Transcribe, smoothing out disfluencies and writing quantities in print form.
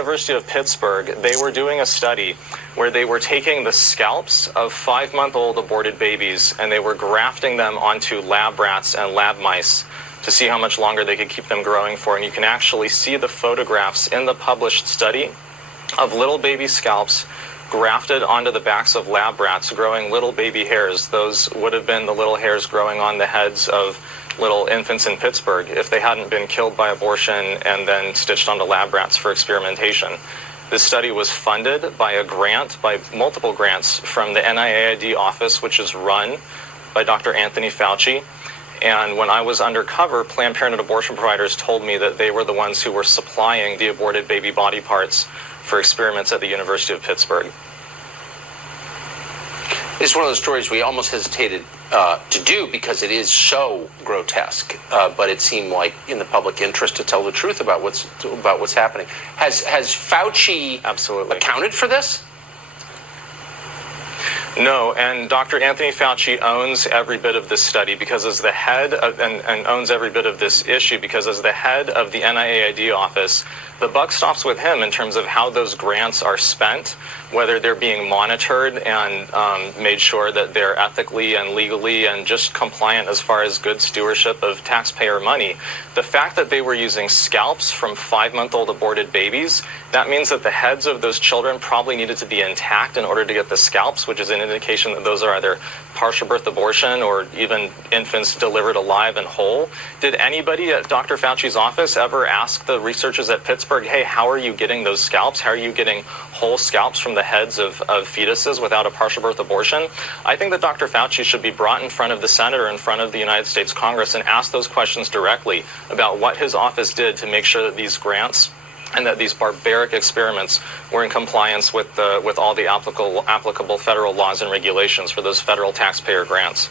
University of Pittsburgh, they were doing a study where they were taking the scalps of 5-month-old aborted babies and they were grafting them onto lab rats and lab mice to see how much longer they could keep them growing for. And you can actually see the photographs in the published study of little baby scalps grafted onto the backs of lab rats, growing little baby hairs. Those would have been the little hairs growing on the heads of little infants in Pittsburgh if they hadn't been killed by abortion and then stitched onto lab rats for experimentation. This study was funded by a grant, by multiple grants from the NIAID office, which is run by Dr. Anthony Fauci. And when I was undercover, Planned Parenthood abortion providers told me that they were the ones who were supplying the aborted baby body parts for experiments at the University of Pittsburgh. It's one of those stories we almost hesitated to do because it is so grotesque, but it seemed like in the public interest to tell the truth about what's happening. Has Fauci Absolutely accounted for this? No, and Dr. Anthony Fauci owns every bit of this study because as the head of, and owns every bit of this issue because as the head of the NIAID office, the buck stops with him in terms of how those grants are spent, whether they're being monitored and made sure that they're ethically and legally and just compliant as far as good stewardship of taxpayer money. The fact that they were using scalps from 5-month-old aborted babies, that means that the heads of those children probably needed to be intact in order to get the scalps, which is an indication that those are either partial birth abortion or even infants delivered alive and whole. Did anybody at Dr. Fauci's office ever ask the researchers at Pittsburgh, hey, how are you getting those scalps? How are you getting whole scalps from the heads of fetuses without a partial birth abortion? I think that Dr. Fauci should be brought in front of the Senate or in front of the United States Congress and ask those questions directly about what his office did to make sure that these grants and that these barbaric experiments were in compliance with all the applicable federal laws and regulations for those federal taxpayer grants.